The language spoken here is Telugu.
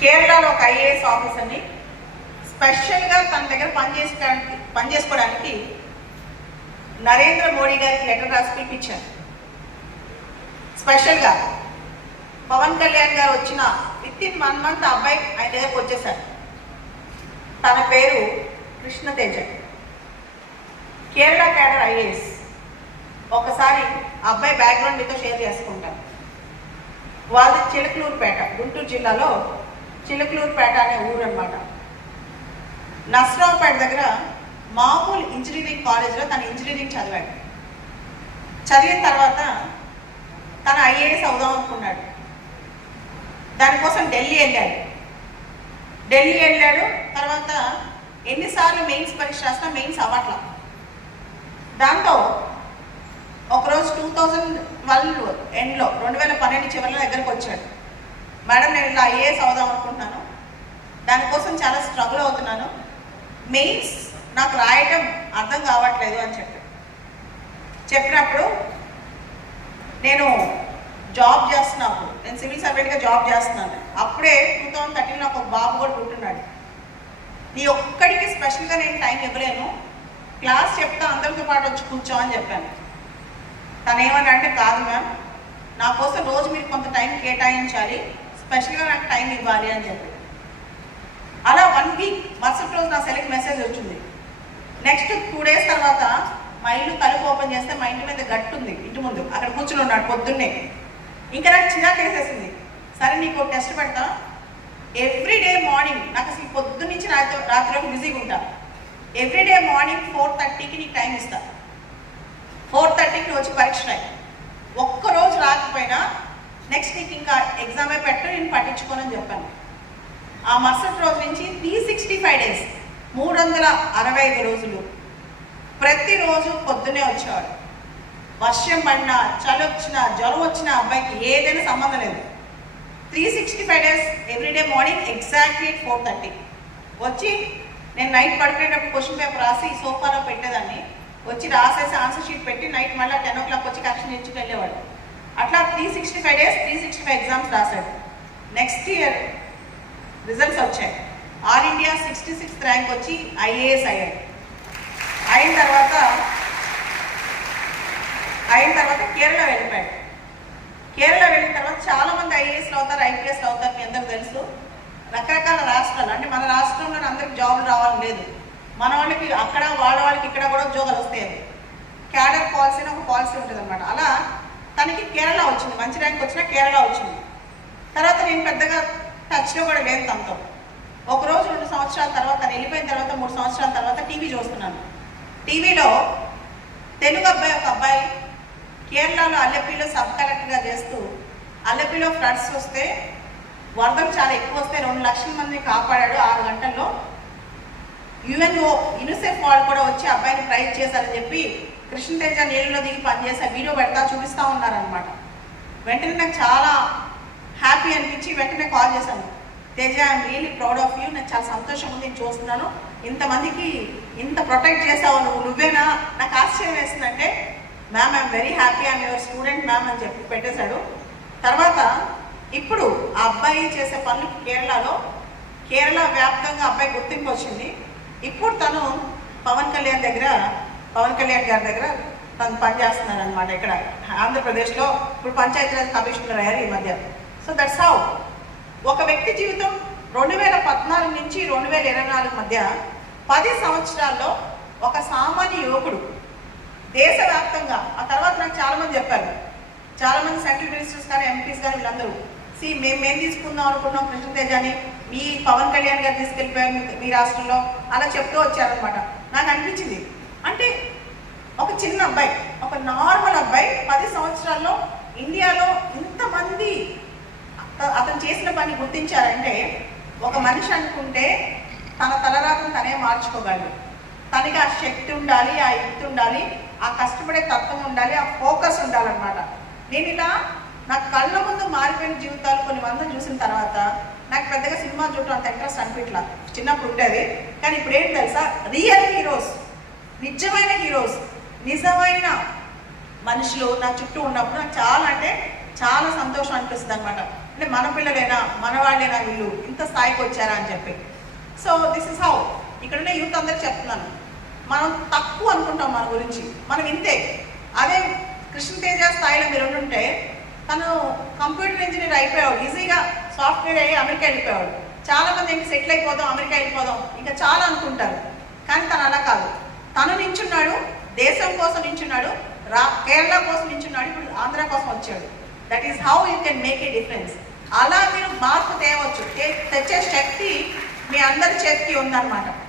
కేరళలో ఒక ఐఏఎస్ ఆఫీసర్ని స్పెషల్గా తన దగ్గర పనిచేసుకోవడానికి పనిచేసుకోవడానికి నరేంద్ర మోడీ గారికి లెటర్ రాసి పిలిపించారు. స్పెషల్గా పవన్ కళ్యాణ్ గారు వచ్చిన విత్ ఇన్ వన్ మంత్ అబ్బాయి ఆయన దగ్గరకు వచ్చేసారు. తన పేరు కృష్ణతేజ కేరళ క్యాడర్ ఐఏఎస్. ఒకసారి అబ్బాయి బ్యాక్గ్రౌండ్ మీతో షేర్ చేసుకుంటాను. వాళ్ళది చిలకలూరుపేట గుంటూరు జిల్లాలో చిలకలూరుపేట అనే ఊరు అనమాట నస్రావుపేట దగ్గర మామూలు ఇంజనీరింగ్ కాలేజ్లో తను ఇంజనీరింగ్ చదివాడు. చదివిన తర్వాత తను ఐఏఎస్ అవుదాం అనుకున్నాడు. దానికోసం ఢిల్లీ వెళ్ళాడు. ఢిల్లీ వెళ్ళాడు తర్వాత ఎన్నిసార్లు మెయిన్స్ పరీక్ష రాసినా మెయిన్స్ అవ్వట్లా. దాంతో ఒకరోజు టూ థౌజండ్ ట్వెల్వ్ ఎండ్లో రెండు వేల పన్నెండు చివరిలో దగ్గరకు వచ్చాడు. మేడం నేను ఇలా ఐఏఎస్ అవుదాం అనుకుంటున్నాను. దానికోసం చాలా స్ట్రగుల్ అవుతున్నాను. మెయిన్స్ నాకు రాయటం అర్థం కావట్లేదు అని చెప్పి. చెప్పినప్పుడు నేను జాబ్ చేస్తున్నప్పుడు నేను సివిల్ సర్వెంట్గా జాబ్ చేస్తున్నాను. అప్పుడే టూ థౌజండ్ థర్టీన్ నాకు ఒక బాబు కూడా పుట్టున్నాడు నీ ఒక్కడికి స్పెషల్గా నేను టైం ఇవ్వలేను. క్లాస్ చెప్తా అందరితో పాటు వచ్చి కూర్చో అని చెప్పాను. తను ఏమన్నా అంటే కాదు మ్యామ్ నా కోసం రోజు మీరు కొంత టైం కేటాయించాలి. స్పెషల్గా నాకు టైం ఇవ్వాలి అని చెప్పి. అలా వన్ వీక్ మరుసటి రోజు నా సెలెక్ట్ మెసేజ్ వచ్చింది. నెక్స్ట్ టూ డేస్ తర్వాత మా ఇల్లు తలుపు ఓపెన్ చేస్తే మా ఇంటి మీద గట్టు ఉంది ఇంటి ముందు. అక్కడ కూర్చుని ఉన్నాడు పొద్దున్నే. ఇంకా నాకు చిరాకు వేసేసింది. సరే నీకు ఒక టెస్ట్ పెడతా. ఎవ్రీ డే మార్నింగ్ నాకు అసలు పొద్దు నుంచి రాత్రి రాత్రి వరకు బిజీగా ఉంటా. ఎవ్రీ డే మార్నింగ్ ఫోర్ థర్టీకి నీకు టైం ఇస్తా. ఫోర్ థర్టీకి వచ్చి పరీక్ష రాయి ఒక్క రోజు రాకపోయినా నెక్స్ట్ నీకు ఇంకా ఎగ్జామే పెట్టు నేను పట్టించుకోనని చెప్పాను ఆ మరుసటి రోజు నుంచి త్రీ సిక్స్టీ ఫైవ్ డేస్ మూడు వందల అరవై ఐదు రోజులు. ప్రతిరోజు పొద్దున్నే వచ్చేవాడు వర్షం పడినా చలి వచ్చినా జ్వరం వచ్చినా అబ్బాయికి ఏదైనా సంబంధం లేదు. Three sixty five days everyday morning exactly four thirty. వచ్చి నేను నైట్ పడుకునేటప్పుడు క్వశ్చన్ పేపర్ రాసి సోఫాలో పెట్టేదాన్ని. వచ్చి రాసేసి ఆన్సర్ షీట్ పెట్టి నైట్ మళ్ళీ టెన్ ఓ క్లాక్ వచ్చి కరెక్షన్ ఇచ్చుకు వెళ్ళేవాడు. అట్లా three sixty five days three sixty five exams రాశాడు. నెక్స్ట్ ఇయర్ రిజల్ట్స్ వచ్చాయి. All India sixty sixth rank వచ్చి ఐఏఎస్ అయ్యాడు అయిన తర్వాత అయిన తర్వాత కేరళ వెళ్ళిపోయాడు కేరళ వెళ్ళిన తర్వాత చాలా మంది ఐఏఎస్లు అవుతారు ఐపీఎస్లు అవుతారు మీ అందరికి తెలుసు. రకరకాల రాష్ట్రాలు అంటే మన రాష్ట్రంలో అందరికి జాబులు రావాలని లేదు. మన వాళ్ళకి అక్కడ వాళ్ళ వాళ్ళకి ఇక్కడ కూడా ఉద్యోగాలు వస్తాయి క్యాడర్ పాలసీ అని ఒక పాలసీ ఉంటుంది అనమాట అలా తనకి కేరళ వచ్చింది. మంచి ర్యాంక్ వచ్చినా కేరళ వచ్చింది. తర్వాత నేను పెద్దగా టచ్లో కూడా లేదు తనతో. ఒక రోజు రెండు సంవత్సరాల తర్వాత వెళ్ళిపోయిన తర్వాత మూడు సంవత్సరాల తర్వాత టీవీ చూస్తున్నాను. టీవీలో తెలుగు అబ్బాయి ఒక అబ్బాయి కేరళలో అల్లెపిలో సబ్ కలెక్టర్గా చేస్తూ అల్లెపిలో ఫ్లడ్స్ వస్తే వరదలు చాలా ఎక్కువ వస్తే రెండు లక్షల మందిని కాపాడాడు. ఆరు గంటల్లో యుఎన్ఓ యునిసెఫ్ వాళ్ళు కూడా వచ్చి అబ్బాయిని ప్రైజ్ చేశారని చెప్పి కృష్ణతేజ నీళ్ళలో దిగి పనిచేసే వీడియో పెడతా చూపిస్తూ ఉన్నారనమాట వెంటనే నాకు చాలా హ్యాపీ అనిపించి వెంటనే కాల్ చేశాను. Teja I'm really proud of you నాకు చాలా సంతోషం ఉంది నేను చూస్తున్నాను. ఇంతమందికి ఇంత ప్రొటెక్ట్ చేసావు నువ్వు నువ్వేనా? నాకు ఆశ్చర్యం వేసిందంటే ma'am I'm very happy I'm your student ma'am అని చెప్పి పెట్టేశాడు. తర్వాత ఇప్పుడు ఆ అబ్బాయి చేసే పనులు కేరళలో కేరళ వ్యాప్తంగా అబ్బాయి గుర్తింపు వచ్చింది. ఇప్పుడు తను పవన్ కళ్యాణ్ దగ్గర పవన్ కళ్యాణ్ గారి దగ్గర తను పనిచేస్తున్నాడు అనమాట ఇక్కడ ఆంధ్రప్రదేశ్లో. ఇప్పుడు పంచాయతీరాజ్ కమిషనర్ అయ్యారు ఈ మధ్య. సో దట్స్ హౌ ఒక వ్యక్తి జీవితం రెండు వేల పద్నాలుగు నుంచి రెండు వేల ఇరవై నాలుగు మధ్య పది సంవత్సరాల్లో ఒక సామాన్య యువకుడు దేశవ్యాప్తంగా ఆ తర్వాత నాకు చాలామంది చెప్పారు. చాలామంది సెంట్రల్ మినిస్టర్స్ కానీ ఎంపీస్ కానీ వీళ్ళందరూ సి మేము మేము తీసుకుందాం అనుకున్నాం కృష్ణ అని? మీ పవన్ కళ్యాణ్ గారు తీసుకెళ్ళిపోయారు మీ- రాష్ట్రంలో? అలా చెప్తూ వచ్చారనమాట నాకు అనిపించింది. అంటే ఒక చిన్న అబ్బాయి ఒక నార్మల్ అబ్బాయి పది సంవత్సరాల్లో ఇండియాలో ఇంతమంది అతను చేసిన పని గుర్తించారంటే ఒక మనిషి అనుకుంటే తన తలరాతను తనే మార్చుకోగలడు. తనకి ఆ శక్తి ఉండాలి ఆ యుక్తి ఉండాలి ఆ కష్టపడే తత్వం ఉండాలి ఆ ఫోకస్ ఉండాలన్నమాట. నేను ఇలా నా కళ్ళ ముందు మారిపోయిన జీవితాలు కొన్ని వందలు చూసిన తర్వాత నాకు పెద్దగా సినిమా చూడటం అంత ఇంట్రెస్ట్ అనిపించలా. చిన్నప్పుడు ఉండేది. కానీ ఇప్పుడు ఏంటి తెలుసా? రియల్ హీరోస్ నిజమైన హీరోస్ నిజమైన మనుషులు నా చుట్టూ ఉన్నప్పుడు నాకు చాలా అంటే చాలా సంతోషం అనిపిస్తుంది అనమాట అంటే మన పిల్లలైనా మన వాళ్ళైనా వీళ్ళు ఇంత స్థాయికి వచ్చారా అని చెప్పి. సో దిస్ ఇస్ హౌ ఇక్కడున్న యూత్ అందరికి చెప్తున్నాను. మనం తక్కువ అనుకుంటాం మన గురించి. మనం ఇంతే. అదే కృష్ణతేజ స్థాయిలో మీరు ఉంటే తను కంప్యూటర్ ఇంజనీర్ అయిపోయాడు. ఈజీగా సాఫ్ట్వేర్ అయ్యి అమెరికా వెళ్ళిపోయాడు. చాలా మంది ఏంటి సెటిల్ అయిపోదాం అమెరికా వెళ్ళిపోదాం ఇంకా చాలా అనుకుంటారు. కానీ తను అలా కాదు. తను నించున్నాడు దేశం కోసం నించున్నాడు రా కేరళ కోసం నించున్నాడు ఇప్పుడు ఆంధ్ర కోసం వచ్చాడు. That is how you can make a difference అలా మీరు మార్పు తేవచ్చు. తెచ్చే శక్తి మీ అందరి చేతికి ఉందన్నమాట.